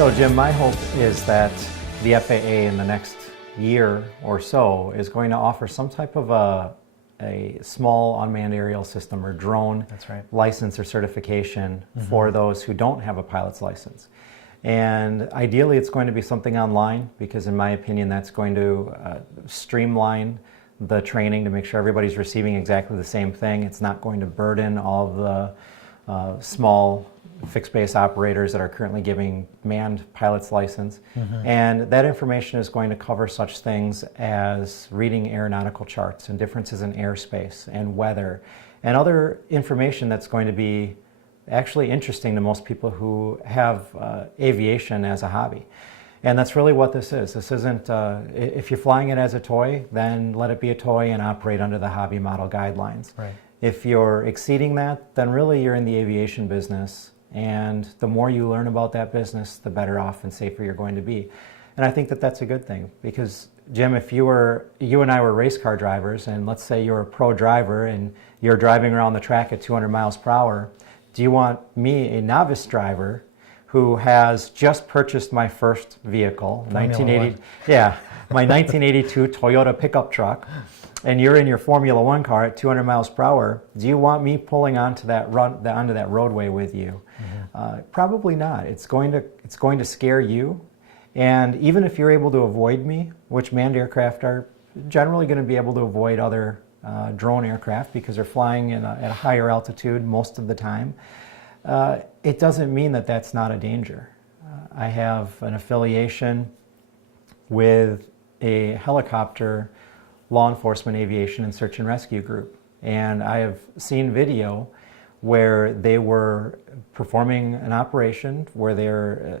So Jim, my hope is that the FAA in the next year or so is going to offer some type of a small unmanned aerial system or drone license or certification for those who don't have a pilot's license. And ideally it's going to be something online, because in my opinion that's going to streamline the training to make sure everybody's receiving exactly the same thing. It's not going to burden all of the small fixed base operators that are currently giving manned pilot's license. And that information is going to cover such things as reading aeronautical charts and differences in airspace and weather and other information that's going to be actually interesting to most people who have aviation as a hobby. And that's really what this is. This isn't, if you're flying it as a toy, then let it be a toy and operate under the hobby model guidelines. Right. If you're exceeding that, then really you're in the aviation business. And the more you learn about that business, the better off and safer you're going to be. And I think that that's a good thing, because Jim, if you and I were race car drivers, and let's say you're a pro driver and you're driving around the track at 200 miles per hour, do you want me, a novice driver, who has just purchased my first vehicle, my 1982 Toyota pickup truck, and you're in your Formula One car at 200 miles per hour, do you want me pulling onto that roadway with you? Probably not. It's going to scare you, and even if you're able to avoid me, which manned aircraft are generally going to be able to avoid other drone aircraft because they're flying at a higher altitude most of the time, it doesn't mean that that's not a danger. I have an affiliation with a helicopter law enforcement aviation and search and rescue group, and I have seen video where they were performing an operation where they're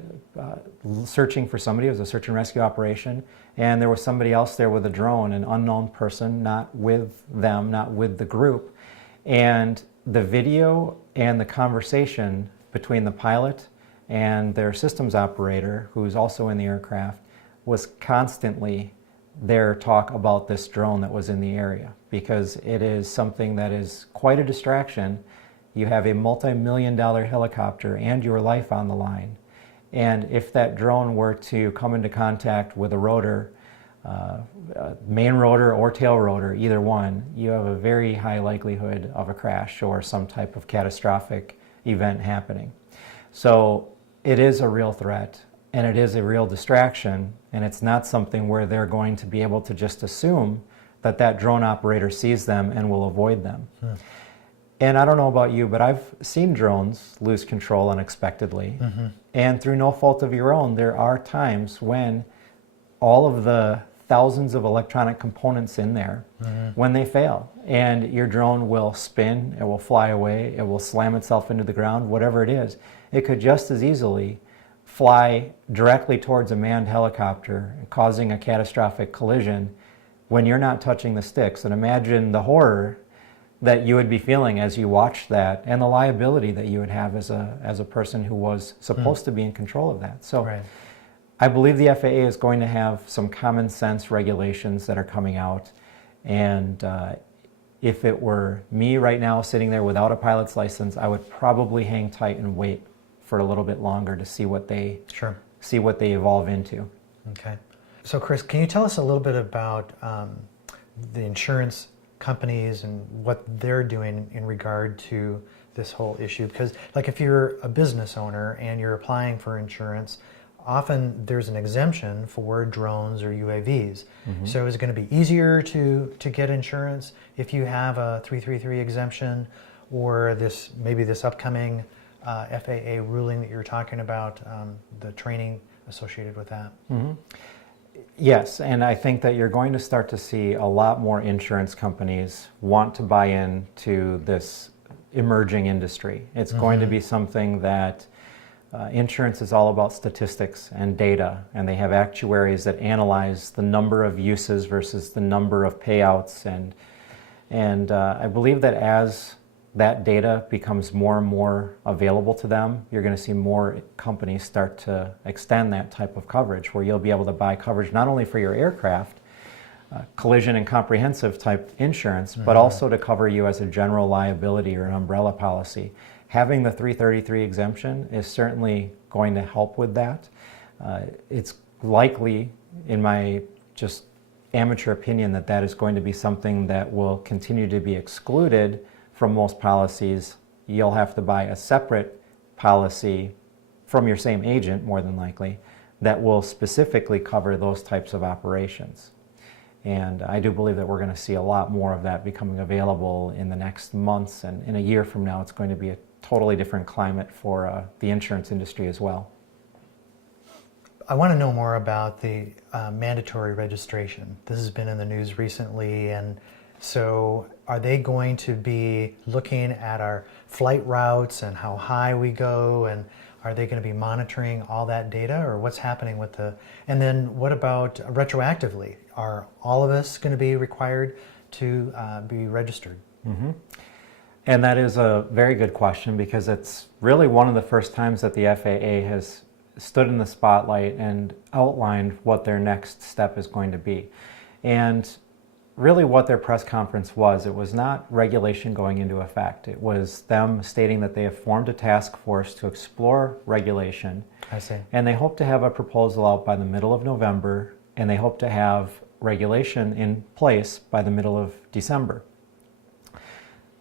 searching for somebody. It was a search and rescue operation, and there was somebody else there with a drone, an unknown person, not with them, not with the group. And the video and the conversation between the pilot and their systems operator, who's also in the aircraft, was constantly their talk about this drone that was in the area, because it is something that is quite a distraction. You have a multi-million-dollar helicopter and your life on the line. And if that drone were to come into contact with a rotor, main rotor or tail rotor, either one, you have a very high likelihood of a crash or some type of catastrophic event happening. So it is a real threat, and it is a real distraction, and it's not something where they're going to be able to just assume that that drone operator sees them and will avoid them. And I don't know about you, but I've seen drones lose control unexpectedly. And through no fault of your own, there are times when all of the thousands of electronic components in there, when they fail, and your drone will spin, it will fly away, it will slam itself into the ground, whatever it is. It could just as easily fly directly towards a manned helicopter, causing a catastrophic collision when you're not touching the sticks. And imagine the horror that you would be feeling as you watch that, and the liability that you would have as a person who was supposed to be in control of that. So I believe the FAA is going to have some common sense regulations that are coming out, and if it were me right now sitting there without a pilot's license, I would probably hang tight and wait for a little bit longer to see what they evolve into. Okay. So Chris, can you tell us a little bit about the insurance companies and what they're doing in regard to this whole issue? Because like if you're a business owner and you're applying for insurance, often there's an exemption for drones or UAVs. So is it going to be easier to get insurance if you have a 333 exemption, or maybe this upcoming FAA ruling that you're talking about, the training associated with that? Yes, and I think that you're going to start to see a lot more insurance companies want to buy into this emerging industry. It's going to be something that insurance is all about statistics and data, and they have actuaries that analyze the number of uses versus the number of payouts, and I believe that as that data becomes more and more available to them, you're going to see more companies start to extend that type of coverage, where you'll be able to buy coverage not only for your aircraft, collision and comprehensive type insurance, but also to cover you as a general liability or an umbrella policy. Having the 333 exemption is certainly going to help with that. It's likely, in my just amateur opinion, that that is going to be something that will continue to be excluded from most policies. You'll have to buy a separate policy from your same agent, more than likely, that will specifically cover those types of operations. And I do believe that we're going to see a lot more of that becoming available in the next months, and in a year from now it's going to be a totally different climate for the insurance industry as well. I want to know more about the mandatory registration. This has been in the news recently, and so are they going to be looking at our flight routes and how high we go, and are they going to be monitoring all that data, or what's happening with the, and then what about retroactively? Are all of us going to be required to be registered? Mm-hmm. And that is a very good question, because it's really one of the first times that the FAA has stood in the spotlight and outlined what their next step is going to be. And really what their press conference was, it was not regulation going into effect. It was them stating that they have formed a task force to explore regulation. I see. And they hope to have a proposal out by the middle of November, and they hope to have regulation in place by the middle of December.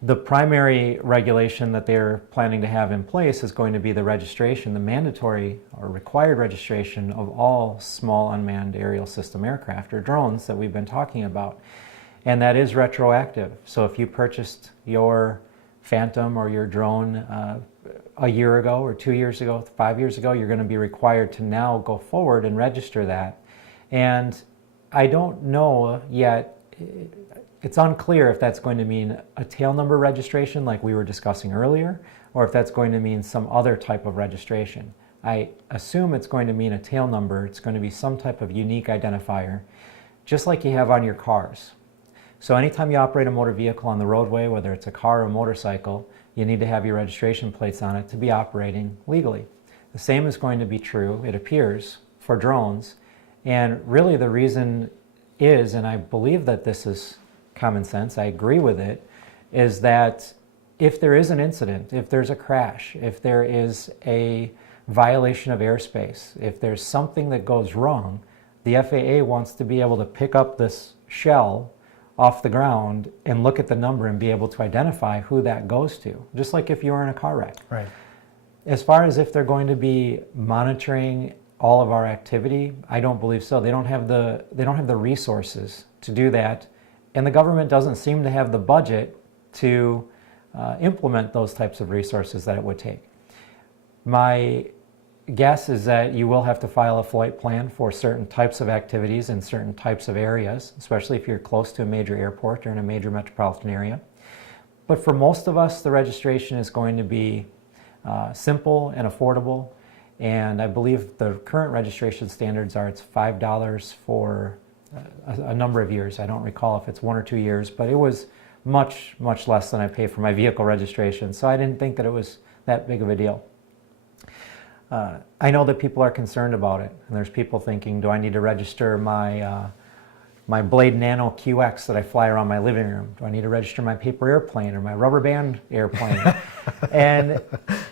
The primary regulation that they're planning to have in place is going to be the registration, the mandatory or required registration of all small unmanned aerial system aircraft, or drones, that we've been talking about. And that is retroactive. So if you purchased your Phantom or your drone a year ago or 2 years ago, 5 years ago, you're going to be required to now go forward and register that. And I don't know yet, it's unclear if that's going to mean a tail number registration like we were discussing earlier, or if that's going to mean some other type of registration. I assume it's going to mean a tail number. It's going to be some type of unique identifier, just like you have on your cars. So anytime you operate a motor vehicle on the roadway, whether it's a car or a motorcycle, you need to have your registration plates on it to be operating legally. The same is going to be true, it appears, for drones. And really the reason is, and I believe that this is common sense, I agree with it, is that if there is an incident, if there's a crash, if there is a violation of airspace, if there's something that goes wrong, the FAA wants to be able to pick up this shell off the ground and look at the number and be able to identify who that goes to, just like if you were in a car wreck. Right. As far as if they're going to be monitoring all of our activity, I don't believe so. They don't have the resources to do that, and the government doesn't seem to have the budget to implement those types of resources that it would take. My guess is that you will have to file a flight plan for certain types of activities in certain types of areas, especially if you're close to a major airport or in a major metropolitan area. But for most of us, the registration is going to be simple and affordable. And I believe the current registration standards are it's $5 for a number of years. I don't recall if it's 1 or 2 years, but it was much, much less than I pay for my vehicle registration. So I didn't think that it was that big of a deal. I know that people are concerned about it, and there's people thinking, do I need to register my Blade Nano QX that I fly around my living room? Do I need to register my paper airplane or my rubber band airplane? And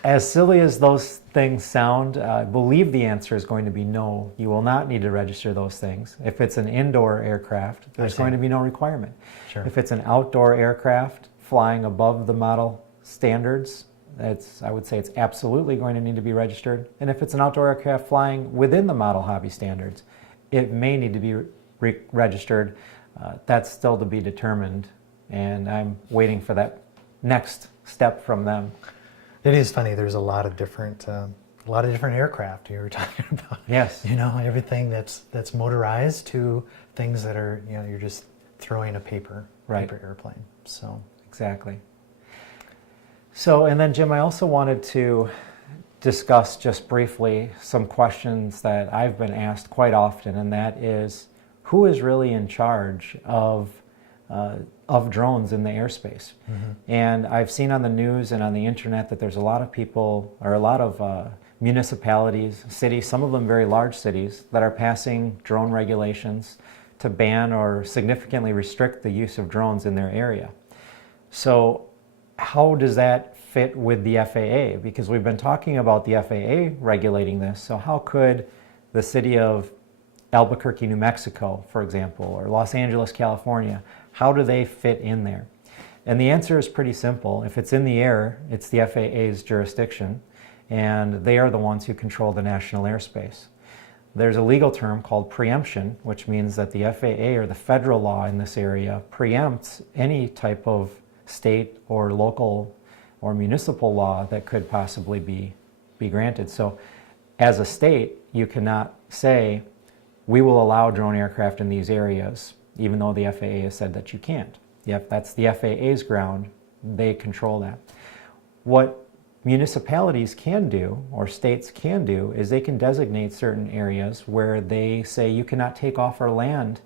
as silly as those things sound, I believe the answer is going to be no. You will not need to register those things. If it's an indoor aircraft, there's going to be no requirement. Sure. If it's an outdoor aircraft flying above the model standards, I would say it's absolutely going to need to be registered. And if it's an outdoor aircraft flying within the model hobby standards, it may need to be registered. That's still to be determined, and I'm waiting for that next step from them. It is funny. There's a lot of different aircraft you were talking about. Yes. You know, everything that's motorized to things that are, you know, you're just throwing a paper airplane. So exactly. So, and then Jim, I also wanted to discuss just briefly some questions that I've been asked quite often, and that is, who is really in charge of drones in the airspace? Mm-hmm. And I've seen on the news and on the internet that there's a lot of people, or a lot of municipalities, cities, some of them very large cities, that are passing drone regulations to ban or significantly restrict the use of drones in their area. So how does that fit with the FAA? Because we've been talking about the FAA regulating this. So how could the city of Albuquerque, New Mexico, for example, or Los Angeles, California, how do they fit in there? And the answer is pretty simple. If it's in the air, it's the FAA's jurisdiction, and they are the ones who control the national airspace. There's a legal term called preemption, which means that the FAA or the federal law in this area preempts any type of state or local or municipal law that could possibly be granted. So as a state, you cannot say, we will allow drone aircraft in these areas, even though the FAA has said that you can't. That's the FAA's ground. They control that. What municipalities can do, or states can do, is they can designate certain areas where they say you cannot take off or land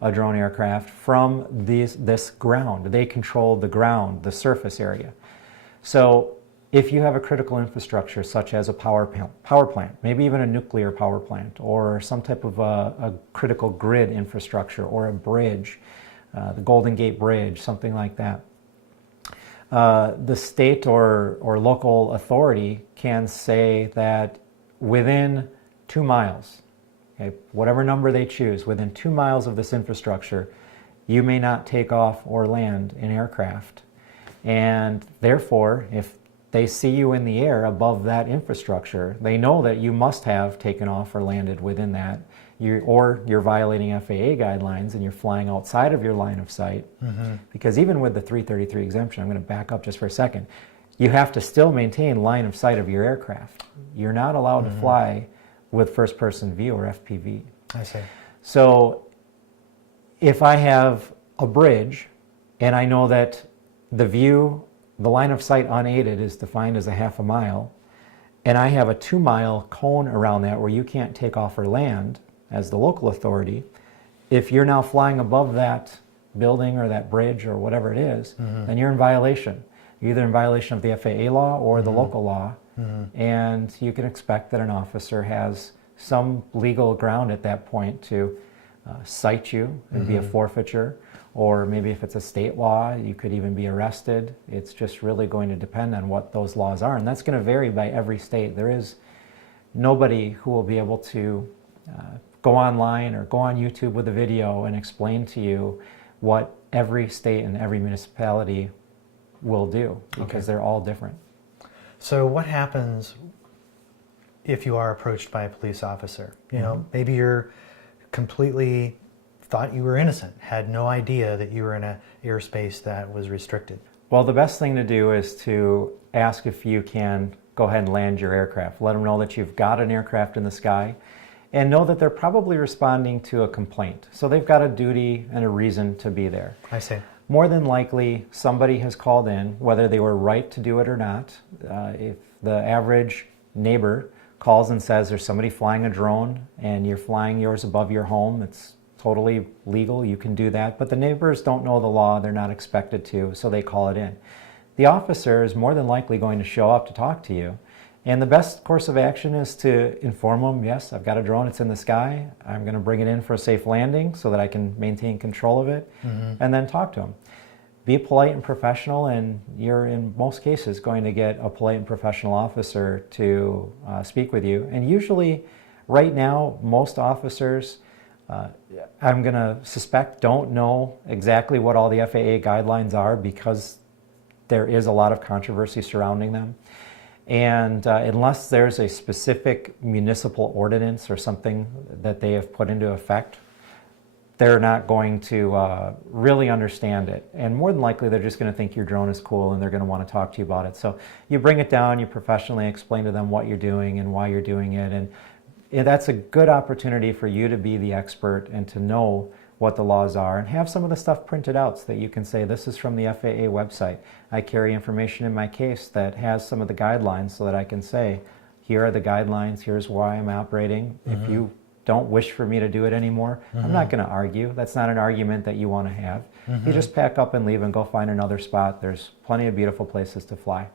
a drone aircraft from this ground. They control the ground, the surface area. So if you have a critical infrastructure such as a power plant, maybe even a nuclear power plant, or some type of a critical grid infrastructure, or a bridge, the Golden Gate Bridge, something like that, the state or local authority can say that within 2 miles, okay, whatever number they choose, within 2 miles of this infrastructure, you may not take off or land an aircraft. And therefore, if they see you in the air above that infrastructure, they know that you must have taken off or landed within that, or you're violating FAA guidelines and you're flying outside of your line of sight. Mm-hmm. Because even with the 333 exemption, I'm going to back up just for a second, you have to still maintain line of sight of your aircraft. You're not allowed to fly with first-person view or FPV. I see. So if I have a bridge and I know that the line of sight unaided is defined as a half a mile, and I have a 2 mile cone around that where you can't take off or land as the local authority, if you're now flying above that building or that bridge or whatever it is, then you're in violation. You're either in violation of the FAA law or the local law, and you can expect that an officer has some legal ground at that point to cite you. It'd be a forfeiture, or maybe if it's a state law, you could even be arrested. It's just really going to depend on what those laws are, and that's going to vary by every state. There is nobody who will be able to go online or go on YouTube with a video and explain to you what every state and every municipality will do, because they're all different. So what happens if you are approached by a police officer? You know, maybe you're completely thought you were innocent, had no idea that you were in an airspace that was restricted. Well, the best thing to do is to ask if you can go ahead and land your aircraft. Let them know that you've got an aircraft in the sky, and know that they're probably responding to a complaint. So they've got a duty and a reason to be there. I see. More than likely, somebody has called in, whether they were right to do it or not. If the average neighbor calls and says there's somebody flying a drone and you're flying yours above your home, it's totally legal, you can do that. But the neighbors don't know the law, they're not expected to, so they call it in. The officer is more than likely going to show up to talk to you. And the best course of action is to inform them, yes, I've got a drone, it's in the sky, I'm going to bring it in for a safe landing so that I can maintain control of it, and then talk to them. Be polite and professional, and you're in most cases going to get a polite and professional officer to speak with you. And usually, right now, most officers, I'm going to suspect, don't know exactly what all the FAA guidelines are, because there is a lot of controversy surrounding them. And unless there's a specific municipal ordinance or something that they have put into effect, they're not going to really understand it. And more than likely, they're just going to think your drone is cool and they're going to want to talk to you about it. So you bring it down, you professionally explain to them what you're doing and why you're doing it. And that's a good opportunity for you to be the expert and to know what the laws are, and have some of the stuff printed out so that you can say, this is from the FAA website. I carry information in my case that has some of the guidelines so that I can say, here are the guidelines, here's why I'm operating. If you don't wish for me to do it anymore, I'm not going to argue. That's not an argument that you want to have. You just pack up and leave and go find another spot. There's plenty of beautiful places to fly.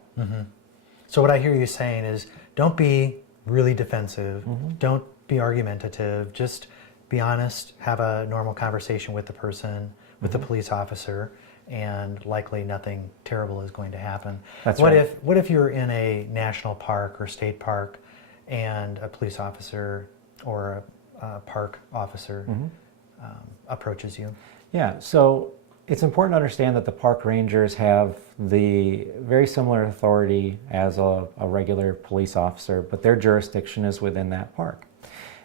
So what I hear you saying is, don't be really defensive, don't be argumentative, just be honest, have a normal conversation with the person, with the police officer, and likely nothing terrible is going to happen. That's what right. What if you're in a national park or state park and a police officer or a park officer approaches you? Yeah, so it's important to understand that the park rangers have the very similar authority as a regular police officer, but their jurisdiction is within that park.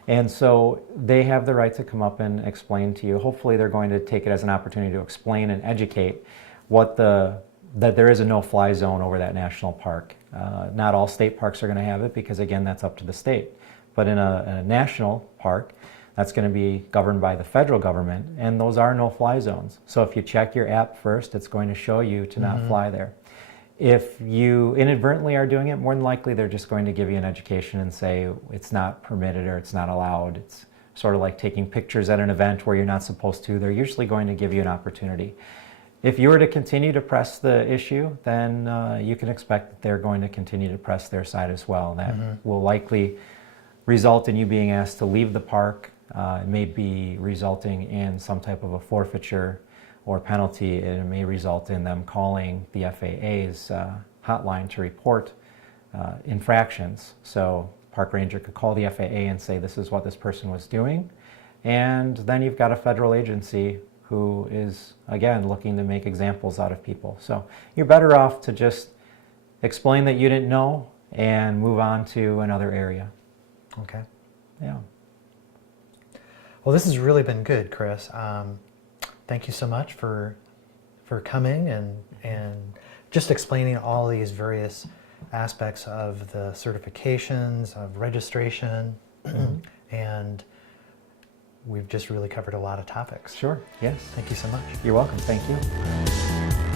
And so they have the right to come up and explain to you. Hopefully they're going to take it as an opportunity to explain and educate that there is a no-fly zone over that national park. Not all state parks are going to have it because, again, that's up to the state. But in a national park, that's going to be governed by the federal government, and those are no-fly zones. So if you check your app first, it's going to show you to not fly there. If you inadvertently are doing it, more than likely they're just going to give you an education and say it's not permitted or it's not allowed. It's sort of like taking pictures at an event where you're not supposed to. They're usually going to give you an opportunity. If you were to continue to press the issue, then you can expect that they're going to continue to press their side as well. That will likely result in you being asked to leave the park. It may be resulting in some type of a forfeiture or penalty. It may result in them calling the FAA's hotline to report infractions. So park ranger could call the FAA and say this is what this person was doing, and then you've got a federal agency who is, again, looking to make examples out of people. So you're better off to just explain that you didn't know and move on to another area. Okay. Yeah. Well, this has really been good, Chris. Thank you so much for coming and just explaining all these various aspects of the certifications, of registration, and we've just really covered a lot of topics. Sure. Yes. Thank you so much. You're welcome. Thank you.